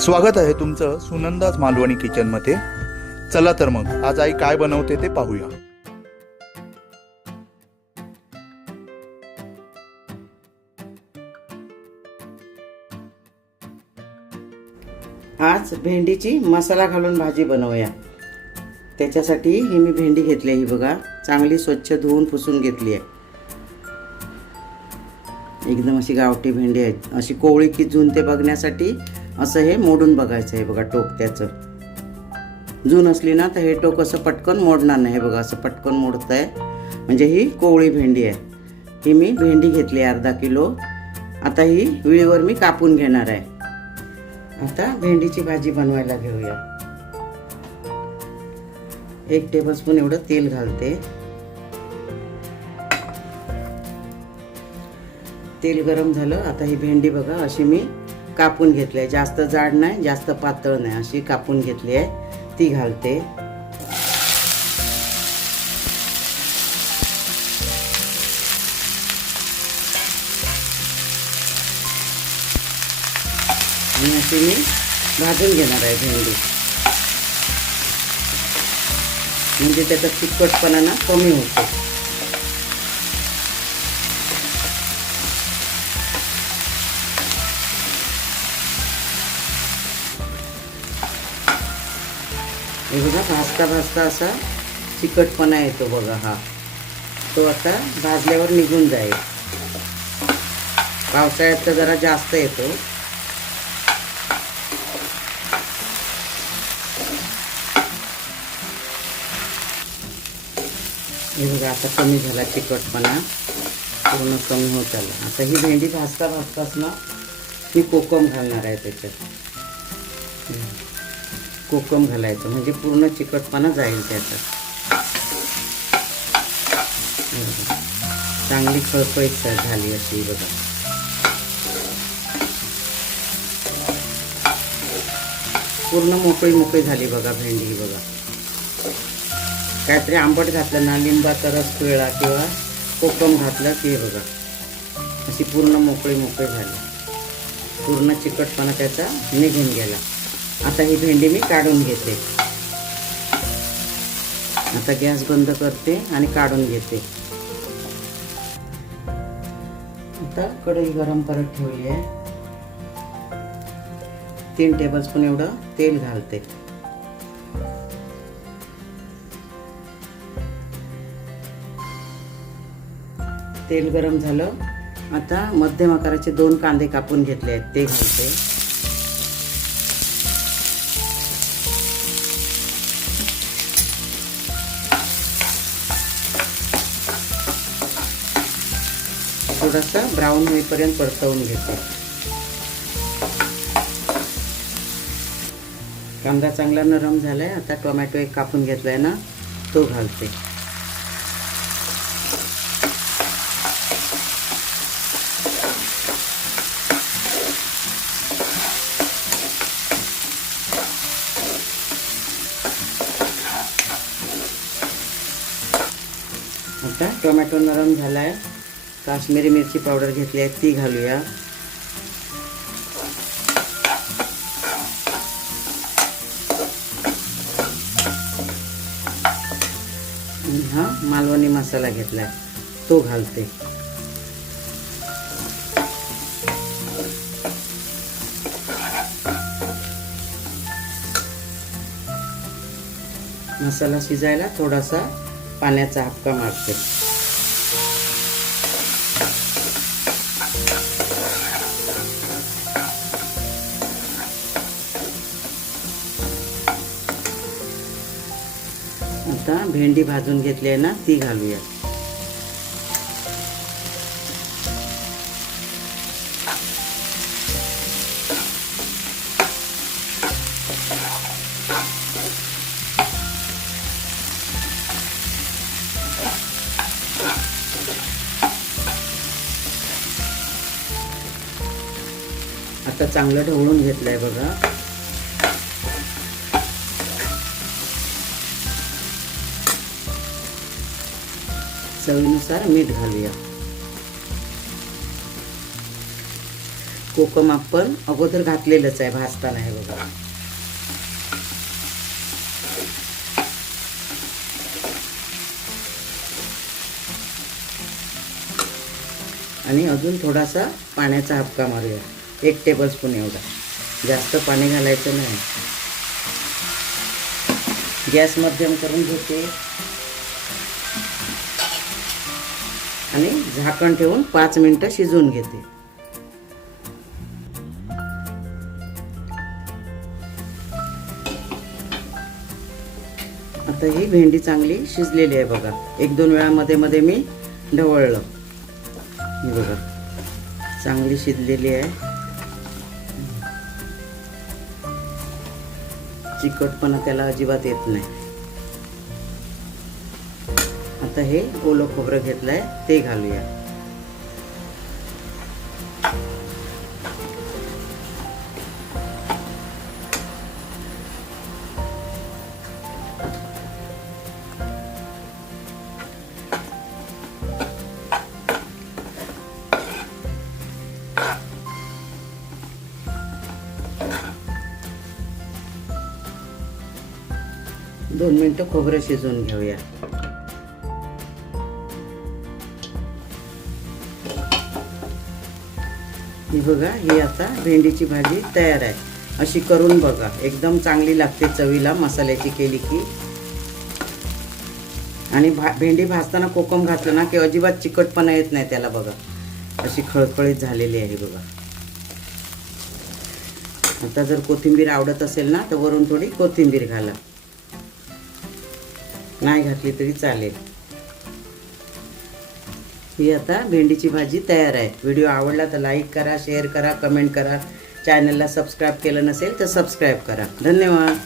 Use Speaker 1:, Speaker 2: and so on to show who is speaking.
Speaker 1: स्वागत आहे तुमचं सुनंदाज मालवणी किचनमध्ये चला तर मग आज आई काय बनवते ते पाहूया.
Speaker 2: आज भेंडीची मसाला घालून भाजी बनवूया. त्याच्यासाठी ही मी भेंडी घेतली आहे ही बघा. चांगली स्वच्छ धुवून पुसून घेतली आहे. एकदम अशी गावठी भेंडी आहे. अशी कोवळी की जून ते बघण्यासाठी असं हे मोडून बघायचं आहे बघा टोक त्याचं जून असली ना तर हे टोक असं पटकन मोडणार नाही. हे बघा असं पटकन मोडत आहे म्हणजे ही कोवळी भेंडी आहे. ही मी भेंडी घेतली आहे अर्धा किलो. आता ही विळीवर मी कापून घेणार आहे. आता भेंडीची भाजी बनवायला घेऊया. एक टेबलस्पून एवढं तेल घालते. तेल गरम झालं. आता ही भेंडी बघा अशी मी कापून घेतली आहे जास्त जाड नाही जास्त पातळ नाही. अशी कापून घेतली आहे. ती घालते. आणि अशी मी भाजून घेणार आहे भेंडी. म्हणजे त्याचा तिखटपणा ना कमी होतो. हे बघा भाजता भाजता असा चिकटपणा येतो बघा हा. तो आता भाजल्यावर निघून जाईल. पावसाळ्यात तर जरा जास्त येतो. हे बघा आता कमी झाला चिकटपणा. पूर्ण कमी होत आला. आता ही भेंडी भाजता भाजताच ना मी कोकम घालणार आहे त्याच्यात. कोकम घालायचं म्हणजे पूर्ण चिकटपणा जाईल त्याचा. चांगली खळखळीत झाली अशी बघा. पूर्ण मोकळी मोकळी झाली बघा भेंडी ही बघा. काहीतरी आंबट घातलं ना लिंबाचा रस पिळा किंवा कोकम घातलं की बघा. अशी पूर्ण मोकळी मोकळी झाली. पूर्ण चिकटपणा त्याचा निघून गेला. आता ही भेंडी मी काढून घेते. आता गॅस बंद करते आणि काढून घेते. आता कढई गरम करत ठेवली आहे तीन टेबलस्पून एवढं तेल घालते. तेल गरम झालं. आता मध्यम आकाराचे दोन कांदे कापून घेतले आहेत ते घालते. थोडासा ब्राऊन होईपर्यंत परतवून घेते कांदा चांगला नरम झाला आहे आता टोमॅटो एक कापून घेतला आहे ना तो घालते. आता टोमॅटो नरम झाला आहे काश्मीरी मिरची पावडर घेतली आहे ती घालूया. हा मालवणी मसाला घेतलाय तो घालते. मसाला शिजायला थोडासा पाण्याचा हपका मारते. आता भेंडी भाजून घेतली आहे ना ती घालूया. आता चांगलं ढवळून घेतलंय बघा. चवीनुसार मीठ घालूया. कोकम आपण अगोदर घातलेलंच आहे भाजताना हे बघा. आणि अजून थोडासा पाण्याचा हपका मारूया. एक टेबलस्पून एवढा. जास्त पाणी घालायचं नाही. गॅस मध्यम करून घेते. आणि झाकण ठेवून पाच मिनटं शिजवून घेते. आता ही भेंडी चांगली शिजलेली आहे बघा. एक दोन वेळा मध्ये मध्ये मी ढवळलं. ही बघा चांगली शिजलेली आहे. चिकटपणा त्याला अजिबात येत नाही. आता हे ओलं खोबरं घेतलंय ते घालूया. दोन मिनिटं खोबरं शिजवून घेऊया. ही बघा ही आता भेंडीची भाजी तयार आहे. अशी करून बघा. एकदम चांगली लागते चवीला मसाल्याची केली की. आणि भा भेंडी भाजताना कोकम घातलं ना की अजिबात चिकटपणा येत नाही त्याला बघा. अशी खळखळीत झालेली आहे बघा. आता जर कोथिंबीर आवडत असेल ना तर वरून थोडी कोथिंबीर घाला. नाही घातली तरी चालेल. ही आता भेंडीची भाजी तयार आहे. व्हिडिओ आवडला तर लाईक करा शेअर करा कमेंट करा. चॅनलला सबस्क्राईब केलं नसेल तर सबस्क्राईब करा. धन्यवाद.